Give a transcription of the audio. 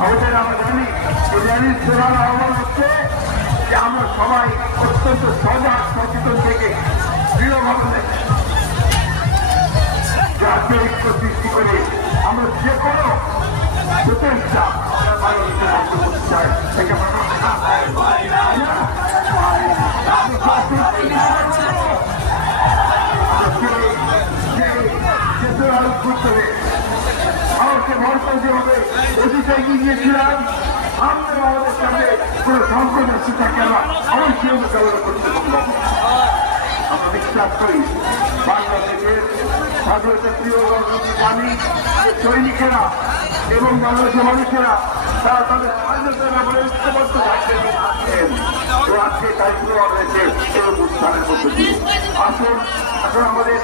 আমাদের আমরা জানি এই র্যালির প্রধান আহ্বান হচ্ছে যে আমরা সবাই অত্যন্ত সজাগ সচেতন থেকে দৃঢ়ভাবে জাতীয় ঐক্য সৃষ্টি করে আমরা যে কোনো প্রচেষ্টা করতে চাই থেকে আমাকে ভরসা যেভাবে অধিকার গিয়েছিলাম আমরা আমাদের সামনে কোনো সংকট আসতে থাকে না অবশ্যই মোকাবেলা করতে আমরা বিশ্বাস করি বাংলাদেশের স্বাধীনতা প্রিয় গণতান্ত্রিক সৈনিকেরা এবং বাংলাদেশের মানুষেরা তারা তাদের স্বাধীনতার ব্যাপারে ঐক্যবদ্ধ থাকবেন তো আজকে তাই প্রভাব রয়েছে এই অনুষ্ঠানের মধ্যে দিয়ে আসুন এখন আমাদের